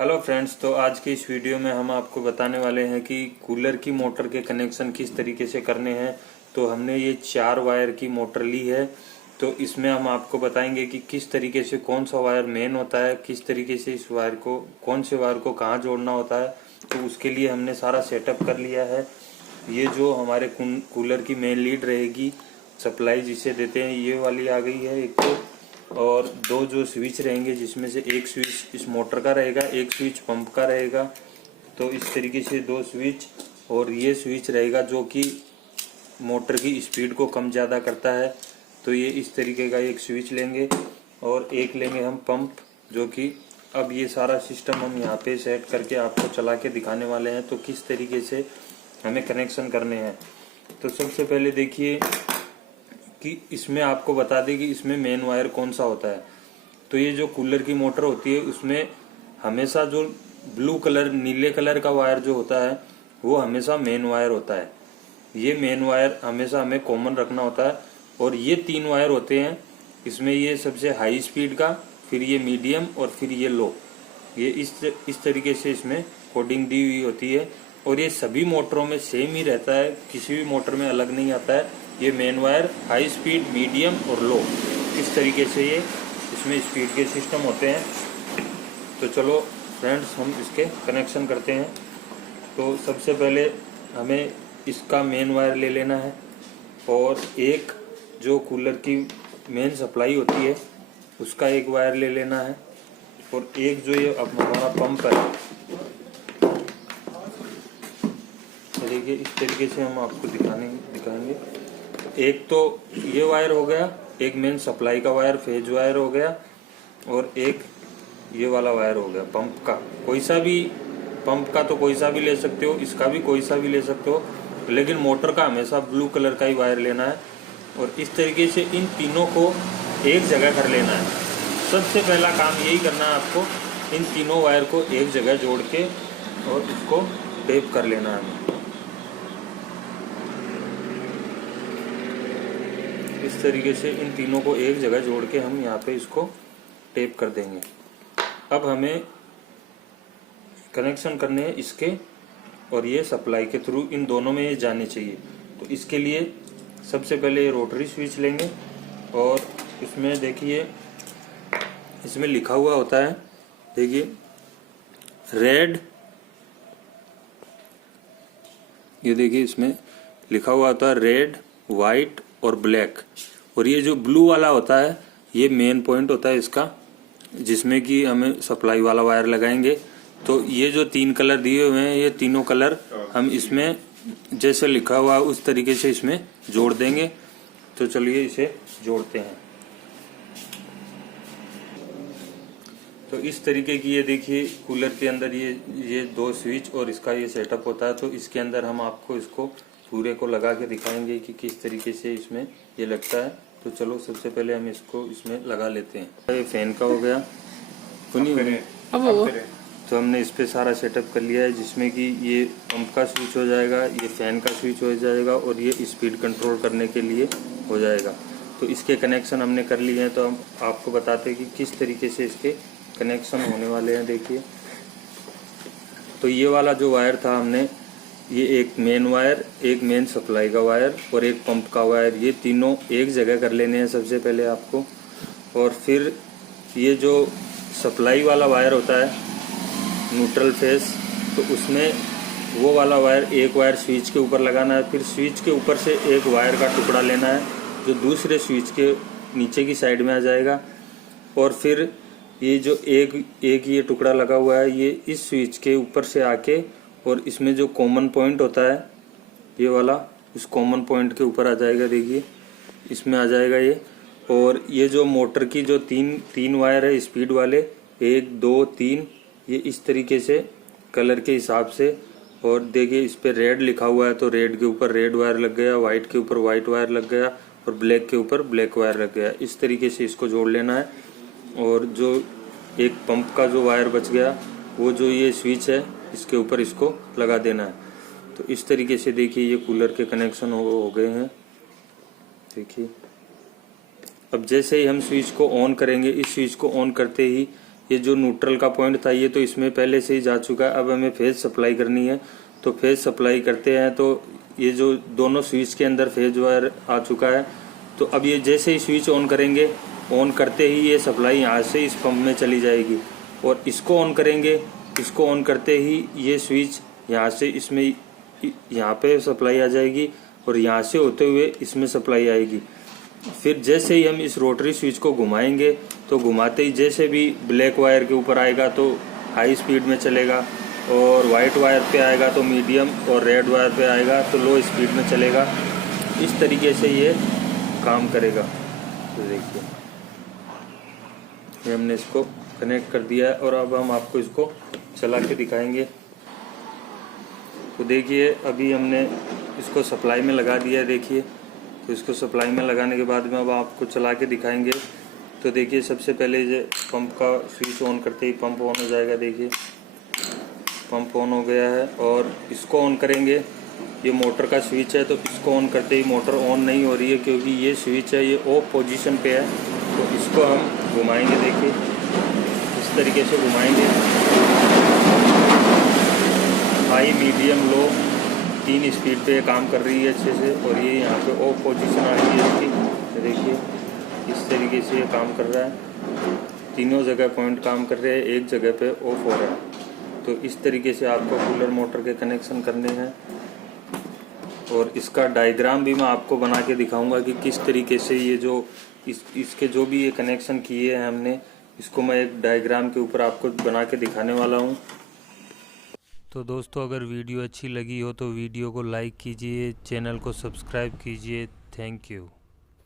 Hello friends, तो आज की इस वीडियो में हम आपको बताने वाले हैं कि कूलर की मोटर के कनेक्शन किस तरीके से करने हैं। तो हमने ये 4 वायर की मोटर ली है, तो इसमें हम आपको बताएंगे कि किस तरीके से कौन सा वायर मेन होता है, किस तरीके से इस वायर को कौन से वायर को कहाँ जोड़ना होता है। तो उसके लिए हमने सारा सेटअप कर लिया है। ये जो हमारे कूलर की मेन लीड रहेगी, सप्लाई जिसे देते हैं, ये वाली आ गई है एक तो, और दो जो स्विच रहेंगे जिसमें से एक स्विच इस मोटर का रहेगा, एक स्विच पंप का रहेगा। तो इस तरीके से दो स्विच, और ये स्विच रहेगा जो कि मोटर की स्पीड को कम ज़्यादा करता है। तो ये इस तरीके का एक स्विच लेंगे, और एक लेंगे हम पंप, जो कि अब ये सारा सिस्टम हम यहाँ पे सेट करके आपको चला के दिखाने वाले हैं। तो किस तरीके से हमें कनेक्शन करने हैं। तो सबसे पहले देखिए कि इसमें आपको बता दें कि इसमें मेन वायर कौन सा होता है। तो ये जो कूलर की मोटर होती है उसमें हमेशा जो ब्लू कलर, नीले कलर का वायर जो होता है वो हमेशा मेन वायर होता है। ये मेन वायर हमेशा हमें कॉमन रखना होता है। और ये 3 वायर होते हैं इसमें, ये सबसे हाई स्पीड का, फिर ये मीडियम और फिर ये लो। ये इस तरीके से इसमें कोडिंग दी हुई होती है, और ये सभी मोटरों में सेम ही रहता है, किसी भी मोटर में अलग नहीं आता है। ये main wire high speed, medium और लो, इस तरीके से ये इसमें स्पीड के सिस्टम होते हैं। तो चलो फ्रेंड्स, हम इसके कनेक्शन करते हैं। तो सबसे पहले हमें इसका मेन वायर ले लेना है, और एक जो कूलर की मेन सप्लाई होती है उसका एक वायर ले लेना है, और एक जो ये अब हमारा पंप है, देखिए इस तरीके से हम आपको दिखाएंगे। एक तो ये वायर हो गया, एक मेन सप्लाई का वायर फेज वायर हो गया, और एक ये वाला वायर हो गया पंप का। कोई सा भी, पंप का तो कोई सा भी ले सकते हो, इसका भी कोई सा भी ले सकते हो, लेकिन मोटर का हमेशा ब्लू कलर का ही वायर लेना है। और इस तरीके से इन तीनों को एक जगह कर लेना है। सबसे पहला काम यही करना है आपको, इन तीनों वायर को एक जगह जोड़ के और उसको टेप कर लेना है। इस तरीके से इन तीनों को एक जगह जोड़ के हम यहाँ पे इसको टेप कर देंगे। अब हमें कनेक्शन करने हैं इसके, और ये सप्लाई के थ्रू इन दोनों में ये जाने चाहिए। तो इसके लिए सबसे पहले ये रोटरी स्विच लेंगे, और इसमें देखिए इसमें लिखा हुआ होता है, देखिए रेड, ये देखिए इसमें लिखा हुआ होता है रेड, वाइट और ब्लैक। और ये जो ब्लू वाला होता है ये मेन पॉइंट होता है इसका, जिसमें कि हमें सप्लाई वाला वायर लगाएंगे। तो ये जो 3 कलर दिए हुए हैं, ये तीनों कलर हम इसमें जैसे लिखा हुआ है उस तरीके से इसमें जोड़ देंगे। तो चलिए इसे जोड़ते हैं। तो इस तरीके की ये देखिए कूलर के अंदर ये 2 स्विच और इसका ये सेटअप होता है। तो इसके अंदर हम आपको इसको पूरे को लगा के दिखाएंगे कि किस तरीके से इसमें ये लगता है। तो चलो सबसे पहले हम इसको इसमें लगा लेते हैं। ये फैन का हो गया, तो हमने इस पे सारा सेटअप कर लिया है, जिसमें कि ये पंप का स्विच हो जाएगा, ये फैन का स्विच हो जाएगा, और ये स्पीड कंट्रोल करने के लिए हो जाएगा। तो इसके कनेक्शन हमने कर लिए हैं। तो हम आपको बताते हैं कि किस तरीके से इसके कनेक्शन होने वाले हैं। देखिए, तो ये वाला जो वायर था हमने, ये एक मेन वायर, एक मेन सप्लाई का वायर और एक पंप का वायर, ये तीनों एक जगह कर लेने हैं सबसे पहले आपको। और फिर ये जो सप्लाई वाला वायर होता है न्यूट्रल फेस, तो उसमें वो वाला वायर, एक वायर स्विच के ऊपर लगाना है। फिर स्विच के ऊपर से एक वायर का टुकड़ा लेना है जो दूसरे स्विच के नीचे की साइड में आ जाएगा। और फिर ये जो एक ये टुकड़ा लगा हुआ है, ये इस स्विच के ऊपर से आके, और इसमें जो कॉमन पॉइंट होता है ये वाला, उस कॉमन पॉइंट के ऊपर आ जाएगा। देखिए इसमें आ जाएगा ये। और ये जो मोटर की जो तीन वायर है स्पीड वाले, 1 2 3, ये इस तरीके से कलर के हिसाब से। और देखिए इस पे रेड लिखा हुआ है, तो रेड के ऊपर रेड वायर लग गया, व्हाइट के ऊपर व्हाइट वायर लग गया, और ब्लैक के ऊपर ब्लैक वायर लग गया। इस तरीके से इसको जोड़ लेना है। और जो एक पंप का जो वायर बच गया, वो जो ये स्विच है इसके ऊपर इसको लगा देना है। तो इस तरीके से देखिए ये कूलर के कनेक्शन हो गए हैं। देखिए अब जैसे ही हम स्विच को ऑन करेंगे, इस स्विच को ऑन करते ही ये जो न्यूट्रल का पॉइंट था ये तो इसमें पहले से ही जा चुका है। अब हमें फेज सप्लाई करनी है, तो फेज सप्लाई करते हैं। तो ये जो दोनों स्विच के अंदर फेज वायर आ चुका है, तो अब ये जैसे ही स्विच ऑन करेंगे, ऑन करते ही ये सप्लाई यहाँ से इस पंप में चली जाएगी, और इसको ऑन करेंगे, इसको ऑन करते ही ये स्विच यहाँ से इसमें यहाँ पे सप्लाई आ जाएगी, और यहाँ से होते हुए इसमें सप्लाई आएगी। फिर जैसे ही हम इस रोटरी स्विच को घुमाएंगे, तो घुमाते ही जैसे भी ब्लैक वायर के ऊपर आएगा तो हाई स्पीड में चलेगा, और वाइट वायर पे आएगा तो मीडियम, और रेड वायर पे आएगा तो लो स्पीड में चलेगा। इस तरीके से ये काम करेगा। तो देखिए ये हमने इसको कनेक्ट कर दिया है, और अब हम आपको इसको चला के दिखाएंगे। तो देखिए अभी हमने इसको सप्लाई में लगा दिया है। देखिए तो इसको सप्लाई में लगाने के बाद में अब आपको चला के दिखाएंगे। तो देखिए सबसे पहले ये पंप का स्विच ऑन करते ही पंप ऑन हो जाएगा। देखिए पंप ऑन हो गया है, और इसको ऑन करेंगे। ये मोटर का स्विच है, तो इसको ऑन करते ही मोटर ऑन नहीं हो रही है, क्योंकि ये स्विच है ये ऑफ पोजीशन पे है। तो इसको हम घुमाएंगे। देखिए इस तरीके से घुमाएंगे, हाई मीडियम लो 3 स्पीड पे काम कर रही है अच्छे से, और ये यहाँ पे ऑफ पोजीशन आ रही है इसकी। देखिए इस तरीके से ये काम कर रहा है, तीनों जगह पॉइंट काम कर रहे हैं, एक जगह पे ऑफ हो रहा है। तो इस तरीके से आपको कूलर मोटर के कनेक्शन करने हैं, और इसका डायग्राम भी मैं आपको बना के दिखाऊंगा कि किस तरीके से ये जो इसके जो भी ये कनेक्शन किए हैं हमने, इसको मैं एक डायग्राम के ऊपर आपको बना के दिखाने वाला हूँ। तो दोस्तों अगर वीडियो अच्छी लगी हो तो वीडियो को लाइक कीजिए, चैनल को सब्सक्राइब कीजिए। Thank you.